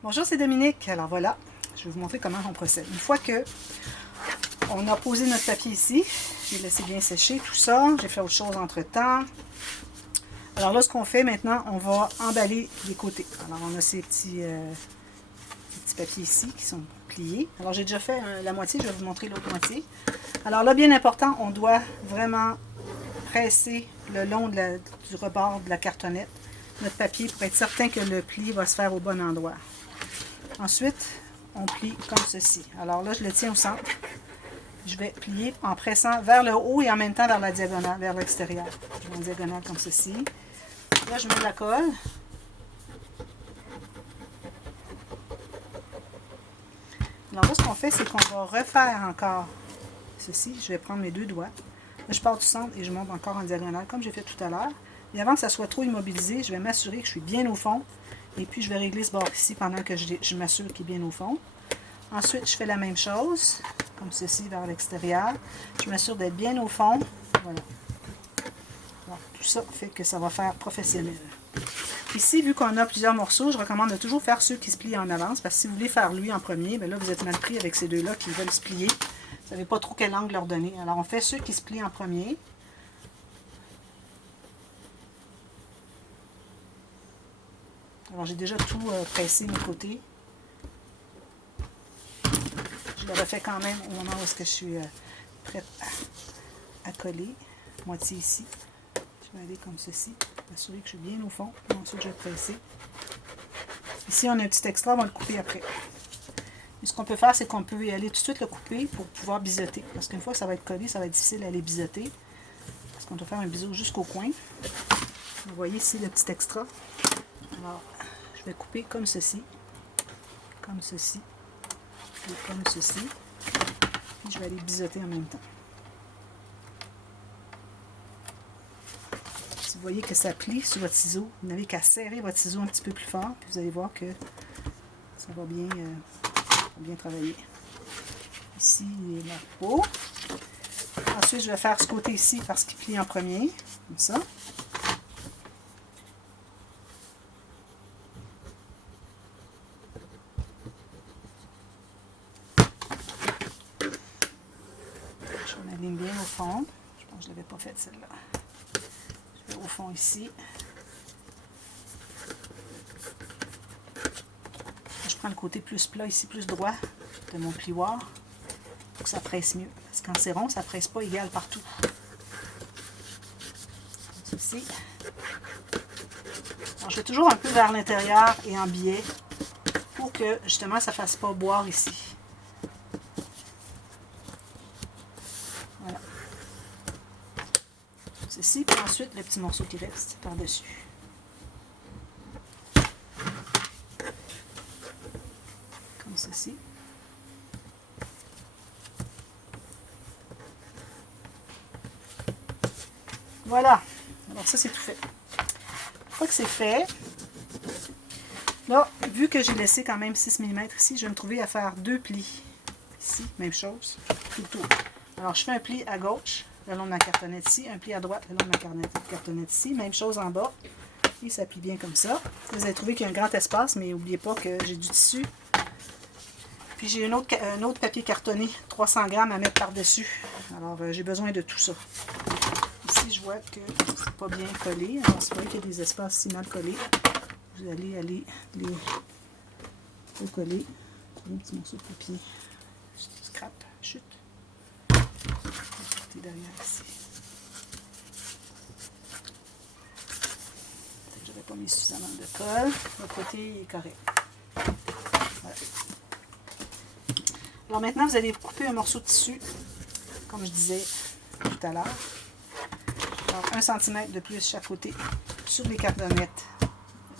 Bonjour, c'est Dominique. Alors voilà, je vais vous montrer comment on procède. Une fois que on a posé notre papier ici, j'ai laissé bien sécher tout ça. J'ai fait autre chose entre-temps. Alors là, ce qu'on fait maintenant, on va emballer les côtés. Alors on a ces petits papiers ici qui sont pliés. Alors j'ai déjà fait la moitié, je vais vous montrer l'autre moitié. Alors là, bien important, on doit vraiment presser le long du rebord de la cartonnette notre papier pour être certain que le pli va se faire au bon endroit. Ensuite, on plie comme ceci. Alors là, je le tiens au centre. Je vais plier en pressant vers le haut et en même temps vers la diagonale, vers l'extérieur. En diagonale comme ceci. Là, je mets de la colle. Alors là, ce qu'on fait, c'est qu'on va refaire encore ceci. Je vais prendre mes deux doigts. Là, je pars du centre et je monte encore en diagonale, comme j'ai fait tout à l'heure. Et avant que ça soit trop immobilisé, je vais m'assurer que je suis bien au fond. Et puis, je vais régler ce bord ici pendant que je m'assure qu'il est bien au fond. Ensuite, je fais la même chose, comme ceci, vers l'extérieur. Je m'assure d'être bien au fond. Voilà. Alors, tout ça fait que ça va faire professionnel. Ici, vu qu'on a plusieurs morceaux, je recommande de toujours faire ceux qui se plient en avance, parce que si vous voulez faire lui en premier, bien là, vous êtes mal pris avec ces deux-là qui veulent se plier. Vous ne savez pas trop quel angle leur donner. Alors, on fait ceux qui se plient en premier. Alors, j'ai déjà tout pressé de mes côtés. Je le refais quand même au moment où est-ce que je suis prête à coller. Moitié ici. Je vais aller comme ceci. M'assurer que je suis bien au fond. Ensuite, je vais presser. Ici, on a un petit extra, on va le couper après. Et ce qu'on peut faire, c'est qu'on peut y aller tout de suite le couper pour pouvoir biseauter. Parce qu'une fois que ça va être collé, ça va être difficile à les biseauter. Parce qu'on doit faire un biseau jusqu'au coin. Vous voyez ici le petit extra. Alors, je vais couper comme ceci. Comme ceci. Et comme ceci. Puis je vais aller biseauter en même temps. Si vous voyez que ça plie sur votre ciseau, vous n'avez qu'à serrer votre ciseau un petit peu plus fort, puis vous allez voir que ça va bien travailler. Ici, la peau. Ensuite, je vais faire ce côté ici parce qu'il plie en premier, comme ça. Je m'aligne bien au fond. Je pense que je ne l'avais pas faite celle-là. Je vais au fond ici. Je prends le côté plus plat ici, plus droit de mon plioir pour que ça presse mieux. Parce que quand c'est rond, ça ne presse pas égal partout. Comme ceci. Alors, je fais toujours un peu vers l'intérieur et en biais pour que justement ça ne fasse pas boire ici. Voilà. Ceci, puis ensuite le petit morceau qui reste par-dessus. Comme ceci. Voilà. Alors ça, c'est tout fait. Une fois que c'est fait, là, vu que j'ai laissé quand même 6 mm ici, je vais me trouver à faire deux plis. Ici, même chose, tout le tour. Alors, je fais un pli à gauche, le long de ma cartonnette ici, un pli à droite, le long de ma cartonnette ici, même chose en bas. Et ça plie bien comme ça. Vous allez trouver qu'il y a un grand espace, mais n'oubliez pas que j'ai du tissu. Puis j'ai un autre papier cartonné, 300 grammes à mettre par-dessus. Alors, j'ai besoin de tout ça. Ici, je vois que c'est pas bien collé. Alors, c'est vrai qu'il y a des espaces si mal collés. Vous allez les recoller. Un petit morceau de papier. Scrap, chute. C'est derrière ici. J'avais pas mis suffisamment de colle. L'autre côté est correct. Voilà. Alors maintenant, vous allez couper un morceau de tissu, comme je disais tout à l'heure. Alors, 1 cm de plus chaque côté sur les cartonnettes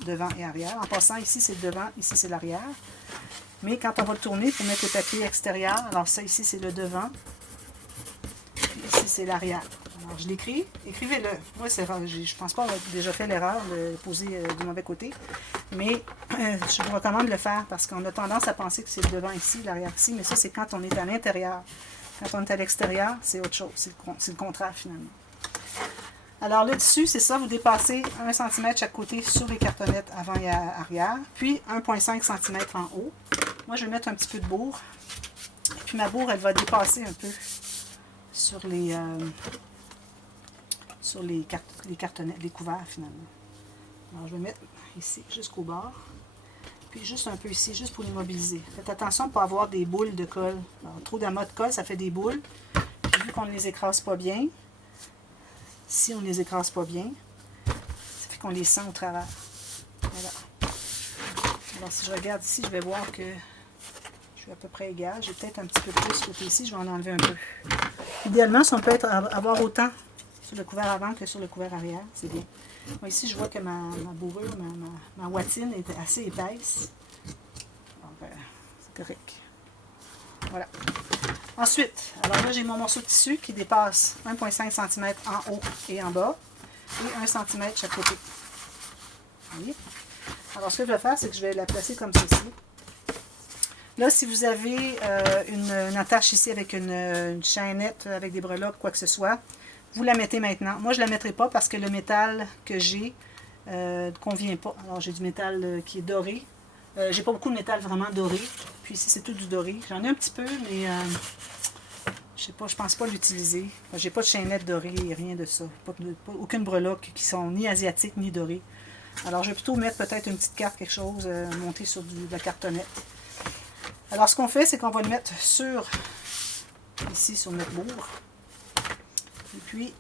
devant et arrière. En passant, ici c'est le devant, ici c'est l'arrière. Mais quand on va le tourner, il faut mettre le papier extérieur. Alors ça ici c'est le devant. Ici c'est l'arrière. Alors je l'écris. Écrivez-le. Moi, je pense pas avoir déjà fait l'erreur de le poser du mauvais côté. Mais je vous recommande de le faire parce qu'on a tendance à penser que c'est le devant ici, l'arrière ici. Mais ça, c'est quand on est à l'intérieur. Quand on est à l'extérieur, c'est autre chose. C'est le contraire finalement. Alors le tissu, c'est ça, vous dépassez 1 cm chaque côté sur les cartonnettes avant et arrière, puis 1,5 cm en haut. Moi, je vais mettre un petit peu de bourre. Et puis ma bourre, elle va dépasser un peu sur les cartonnettes, les couverts finalement. Alors je vais mettre ici jusqu'au bord. Puis juste un peu ici, juste pour les mobiliser. Faites attention pour pas avoir des boules de colle. Alors, trop d'amas de colle, ça fait des boules. Puis vu qu'on ne les écrase pas bien, si on ne les écrase pas bien, ça fait qu'on les sent au travers. Voilà. Alors si je regarde ici, je vais voir que je suis à peu près égal. J'ai peut-être un petit peu plus côté ici, je vais en enlever un peu. Idéalement, si on peut avoir autant sur le couvert avant que sur le couvert arrière, c'est bien. Moi, ici, je vois que ma bourrure, ma watine est assez épaisse. Donc, c'est correct. Voilà. Ensuite, alors là, j'ai mon morceau de tissu qui dépasse 1,5 cm en haut et en bas et 1 cm chaque côté. Vous voyez? Alors, ce que je vais faire, c'est que je vais la placer comme ceci. Là, si vous avez une attache ici avec une chaînette, avec des breloques, quoi que ce soit, vous la mettez maintenant. Moi, je ne la mettrai pas parce que le métal que j'ai ne convient pas. Alors, j'ai du métal qui est doré. J'ai pas beaucoup de métal vraiment doré. Puis ici, c'est tout du doré. J'en ai un petit peu, mais je sais pas, je pense pas l'utiliser. J'ai pas de chaînette dorée, rien de ça. Aucune breloque qui sont ni asiatiques ni dorées. Alors, je vais plutôt mettre peut-être une petite carte, quelque chose, montée sur de la cartonnette. Alors, ce qu'on fait, c'est qu'on va le mettre ici, sur notre bourre. Et puis,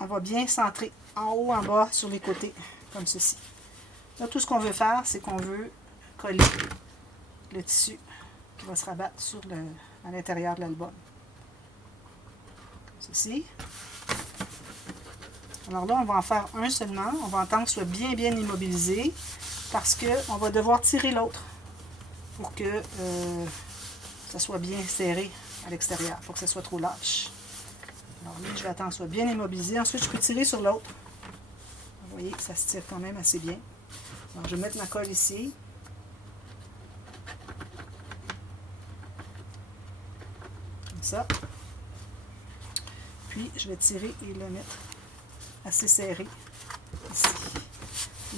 on va bien centrer en haut, en bas, sur les côtés, comme ceci. Là, tout ce qu'on veut faire, c'est qu'on veut coller le tissu qui va se rabattre à l'intérieur de l'album. Comme ceci. Alors là, on va en faire un seulement. On va entendre qu'il soit bien immobilisé parce qu'on va devoir tirer l'autre pour que ça soit bien serré à l'extérieur, pour que ça soit trop lâche. Alors lui, je vais attendre qu'il soit bien immobilisé. Ensuite, je peux tirer sur l'autre. Vous voyez que ça se tire quand même assez bien. Alors, je vais mettre ma colle ici. Comme ça. Puis, je vais tirer et le mettre assez serré ici.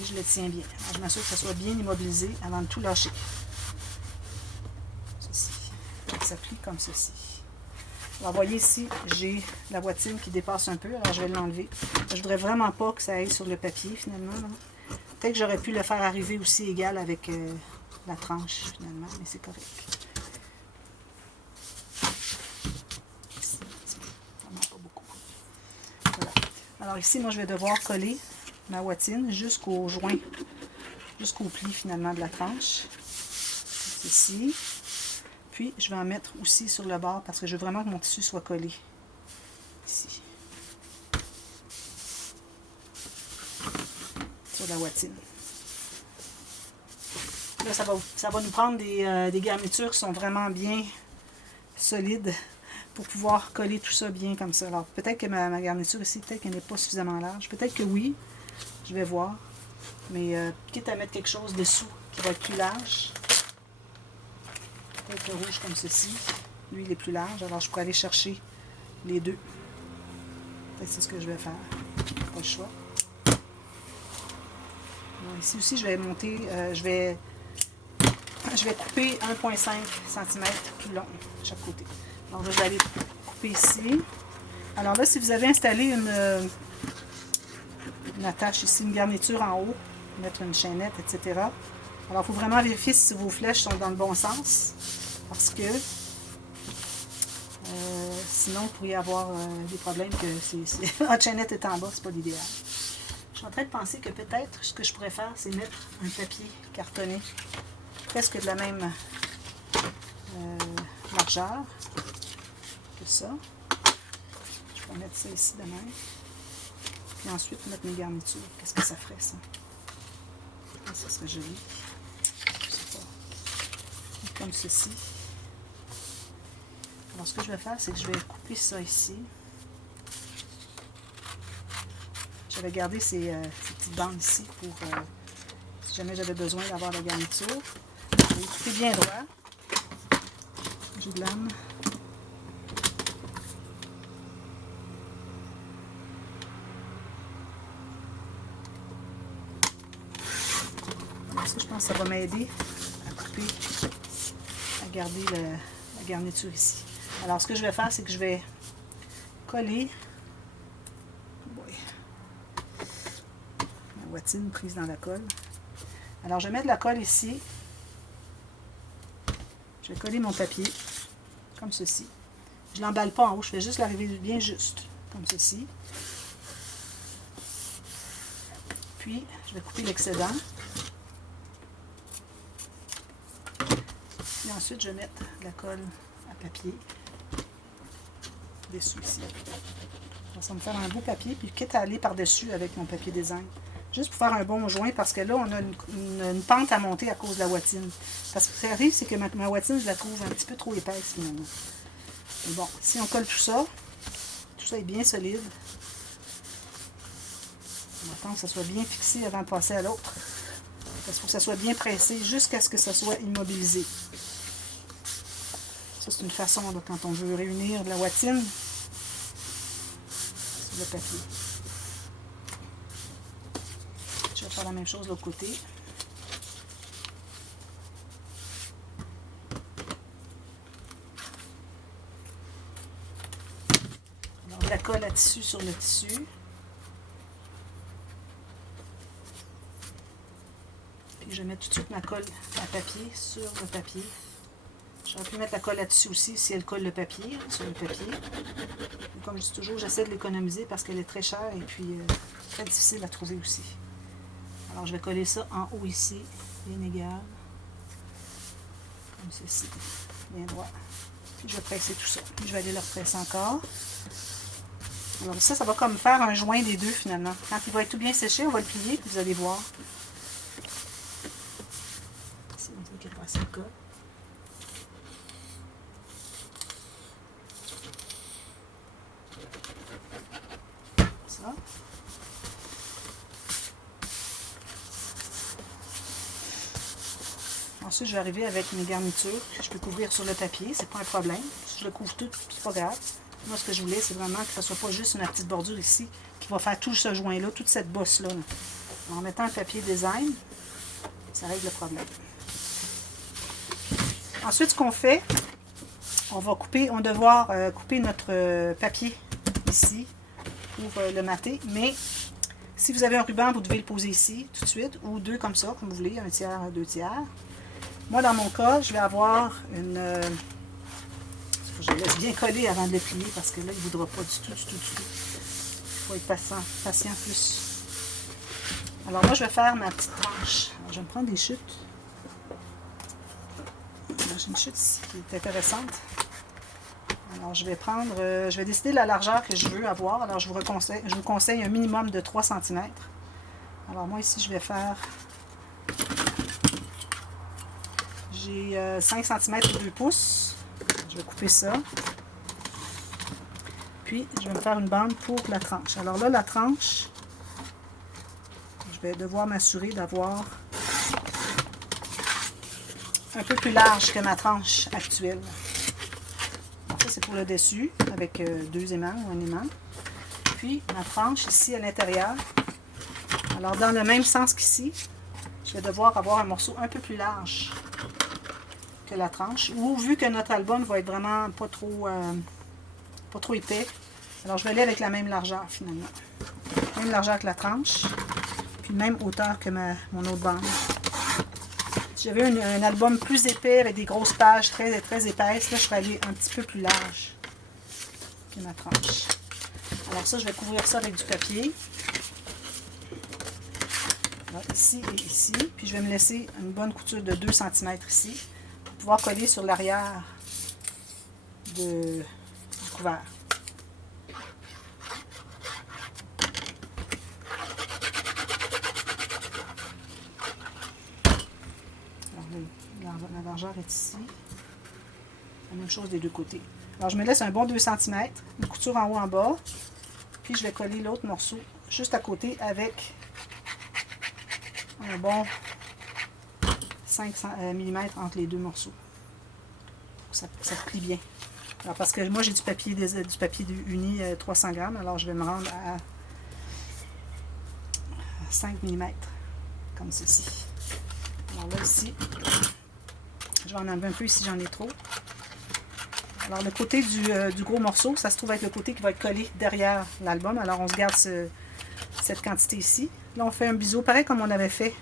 Et je le tiens bien. Alors, je m'assure que ça soit bien immobilisé avant de tout lâcher. Ceci. Ça plie comme ceci. Alors, vous voyez ici, j'ai la boîtine qui dépasse un peu. Alors, je vais l'enlever. Je voudrais vraiment pas que ça aille sur le papier, finalement. Peut-être que j'aurais pu le faire arriver aussi égal avec la tranche, finalement, mais c'est correct. Ici, vraiment pas beaucoup. Voilà. Alors, ici, moi, je vais devoir coller ma boîtine jusqu'au joint, jusqu'au pli, finalement, de la tranche. Ici. Puis, je vais en mettre aussi sur le bord parce que je veux vraiment que mon tissu soit collé. Ici. Sur la boîtine. Là, ça va nous prendre des garnitures qui sont vraiment bien solides pour pouvoir coller tout ça bien comme ça. Alors, peut-être que ma garniture ici, peut-être qu'elle n'est pas suffisamment large. Peut-être que oui. Je vais voir. Mais quitte à mettre quelque chose dessous qui va être plus large. Peut-être le rouge comme ceci. Lui, il est plus large. Alors, je pourrais aller chercher les deux. Peut-être c'est ce que je vais faire. Pas le choix. Alors, ici aussi, je vais monter. Je vais couper 1,5 cm tout long, chaque côté. Alors, je vais aller couper ici. Alors là, si vous avez installé une attache ici, une garniture en haut, mettre une chaînette, etc. Alors, il faut vraiment vérifier si vos flèches sont dans le bon sens. Parce que sinon, vous pourriez avoir des problèmes que votre chaînette est en bas, c'est pas l'idéal. Je suis en train de penser que peut-être ce que je pourrais faire, c'est mettre un papier cartonné presque de la même largeur que ça. Je vais mettre ça ici de même. Et ensuite mettre mes garnitures. Qu'est-ce que ça ferait, ça? Ça serait joli. Je sais pas. Comme ceci. Alors, ce que je vais faire, c'est que je vais couper ça ici. Je vais garder ces petites bandes ici pour si jamais j'avais besoin d'avoir la garniture. Je vais couper bien droit. Je blâme. pense que ça va m'aider à couper, à garder la garniture ici. Alors, ce que je vais faire, c'est que je vais coller ma boîtine prise dans la colle. Alors, je vais mettre de la colle ici. Je vais coller mon papier, comme ceci. Je ne l'emballe pas en haut, je fais juste l'arrivée bien juste, comme ceci. Puis, je vais couper l'excédent. Et ensuite, je vais mettre de la colle à papier dessus ici. Ça va me faire un beau papier, puis quitte à aller par-dessus avec mon papier design. Juste pour faire un bon joint, parce que là, on a une pente à monter à cause de la watine. Parce que ce qui arrive, c'est que ma watine, je la trouve un petit peu trop épaisse finalement. Et bon, si on colle tout ça est bien solide. On attend que ça soit bien fixé avant de passer à l'autre. Parce qu'il faut que ça soit bien pressé jusqu'à ce que ça soit immobilisé. Ça, c'est une façon, là, quand on veut réunir de la watine sur le papier. Je vais faire la même chose de l'autre côté. Alors, de la colle à tissu sur le tissu. Puis je mets tout de suite ma colle à papier sur le papier. J'aurais pu mettre la colle à tissu aussi si elle colle le papier, sur le papier. Et comme je dis toujours, j'essaie de l'économiser parce qu'elle est très chère et puis très difficile à trouver aussi. Alors, je vais coller ça en haut ici, bien égal. Comme ceci, bien droit. Puis, je vais presser tout ça. Puis, je vais aller le represser encore. Alors, ça va comme faire un joint des deux, finalement. Quand il va être tout bien séché, on va le plier, puis vous allez voir. Ici, on dirait qu'il n'y a pas assez de colle. Ça. Ensuite, je vais arriver avec mes garnitures que je peux couvrir sur le papier, c'est pas un problème. Si je le couvre tout, c'est pas grave. Moi, ce que je voulais, c'est vraiment que ce soit pas juste une petite bordure ici qui va faire tout ce joint-là, toute cette bosse-là. En mettant un papier design, ça règle le problème. Ensuite, ce qu'on fait, on va devoir couper notre papier ici pour le mater, mais si vous avez un ruban, vous devez le poser ici tout de suite, ou deux comme ça, comme vous voulez, 1/3, 2/3. Moi, dans mon cas, je vais avoir une... je le laisse bien coller avant de le plier, parce que là, il ne voudra pas du tout. Il faut être patient plus. Alors moi, je vais faire ma petite tranche. Alors, je vais me prendre des chutes. J'ai une chute ici qui est intéressante. Alors, je vais décider de la largeur que je veux avoir. Alors, je vous conseille un minimum de 3 cm. Alors, moi, ici, je vais faire... J'ai 5 cm et 2 pouces. Je vais couper ça. Puis, je vais me faire une bande pour la tranche. Alors là, la tranche, je vais devoir m'assurer d'avoir un peu plus large que ma tranche actuelle. Alors, ça, c'est pour le dessus, avec 2 aimants ou un aimant. Puis, ma tranche ici à l'intérieur. Alors, dans le même sens qu'ici, je vais devoir avoir un morceau un peu plus large que la tranche. Ou vu que notre album va être vraiment pas trop épais, alors je vais aller avec la même largeur finalement. Même largeur que la tranche, puis même hauteur que mon autre bande. Si j'avais un album plus épais avec des grosses pages très, très épaisses, là je vais aller un petit peu plus large que ma tranche. Alors ça, je vais couvrir ça avec du papier. Alors, ici et ici. Puis je vais me laisser une bonne couture de 2 cm ici. Pouvoir coller sur l'arrière du couvert. Alors, la largeur est ici. La même chose des deux côtés. Alors je me laisse un bon 2 cm, une couture en haut en bas, puis je vais coller l'autre morceau juste à côté avec un bon 5 mm entre les deux morceaux. Ça plie bien. Alors parce que moi j'ai du papier uni 300 grammes, alors je vais me rendre à 5 mm, comme ceci. Alors là, ici, je vais en enlever un peu ici, j'en ai trop. Alors, le côté du gros morceau, ça se trouve être le côté qui va être collé derrière l'album. Alors, on se garde cette quantité ici. Là, on fait un biseau, pareil comme on avait fait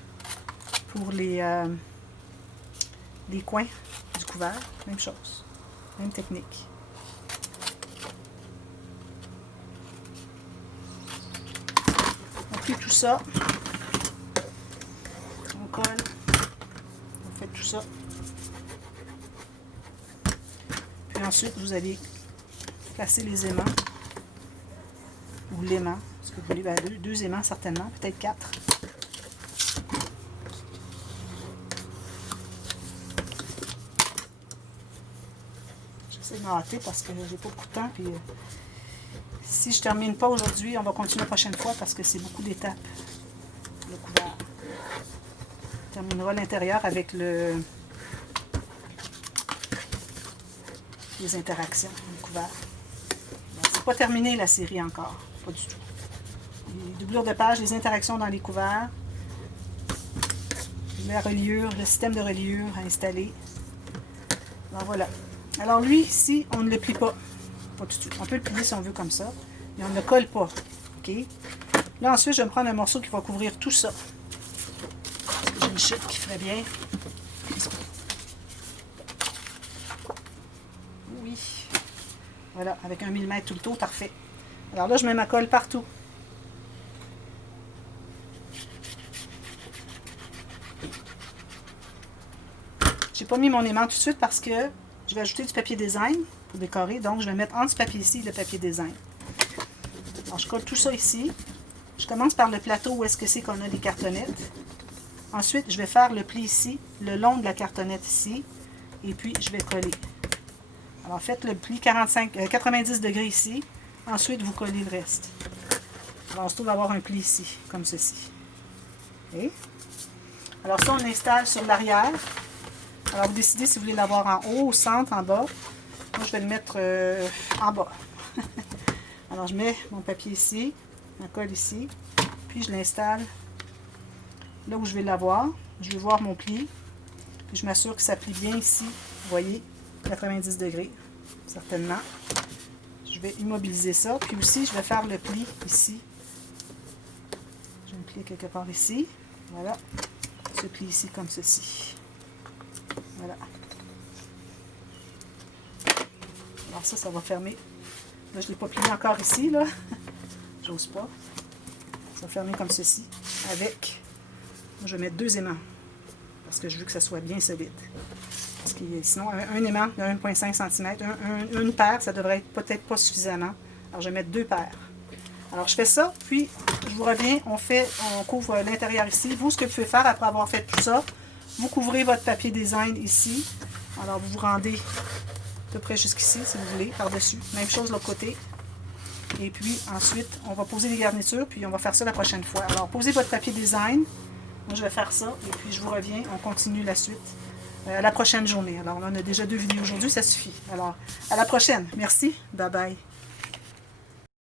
pour les coins du couvert. Même chose. Même technique. On plie tout ça. On colle. On fait tout ça. Puis ensuite, vous allez placer les aimants. Ou l'aimant. Ce que vous voulez. Ben, deux aimants certainement. Peut-être 4. J'essaie de m'arrêter parce que j'ai pas beaucoup de temps. Puis, si je termine pas aujourd'hui, on va continuer la prochaine fois parce que c'est beaucoup d'étapes. Le couvert. On terminera l'intérieur avec les interactions, le couvert. C'est pas terminé la série encore. Pas du tout. Les doublures de page, les interactions dans les couverts. La reliure, le système de reliure à installer. Alors voilà. Alors lui, ici, on ne le plie pas. Pas du tout. On peut le plier si on veut comme ça. Mais on ne le colle pas. OK? Là, ensuite, je vais me prendre un morceau qui va couvrir tout ça. Parce que j'ai une chute qui ferait bien. Oui. Voilà, avec 1 mm tout le tour, parfait. Alors là, je mets ma colle partout. J'ai pas mis mon aimant tout de suite parce que je vais ajouter du papier design pour décorer. Donc, je vais mettre entre ce papier-ci et le papier design. Alors, je colle tout ça ici. Je commence par le plateau où est-ce que c'est qu'on a des cartonnettes. Ensuite, je vais faire le pli ici, le long de la cartonnette ici. Et puis, je vais coller. Alors, faites le pli 90 degrés ici. Ensuite, vous collez le reste. Alors, on se trouve avoir un pli ici, comme ceci. Okay. Alors, ça, on l'installe sur l'arrière. Alors, vous décidez si vous voulez l'avoir en haut, au centre, en bas. Moi, je vais le mettre en bas. Alors, je mets mon papier ici, ma colle ici, puis je l'installe là où je vais l'avoir. Je vais voir mon pli, puis je m'assure que ça plie bien ici. Vous voyez, 90 degrés, certainement. Je vais immobiliser ça, puis aussi, je vais faire le pli ici. Je vais me plier quelque part ici. Voilà. Ce pli ici comme ceci. Voilà. Alors ça va fermer. Là, je ne l'ai pas plié encore ici, là. J'ose pas. Ça va fermer comme ceci. Avec, moi, je vais mettre 2 aimants. Parce que je veux que ça soit bien solide. Parce que sinon, un aimant de 1,5 cm, une paire, ça devrait être peut-être pas suffisamment. Alors, je vais mettre 2 paires. Alors, je fais ça, puis je vous reviens, on couvre l'intérieur ici. Vous, ce que vous pouvez faire après avoir fait tout ça, vous couvrez votre papier design ici. Alors, vous vous rendez à peu près jusqu'ici, si vous voulez, par-dessus. Même chose de l'autre côté. Et puis, ensuite, on va poser les garnitures, puis on va faire ça la prochaine fois. Alors, posez votre papier design. Moi, je vais faire ça, et puis je vous reviens. On continue la suite la prochaine journée. Alors, là, on a déjà 2 vidéos aujourd'hui, ça suffit. Alors, à la prochaine. Merci. Bye bye.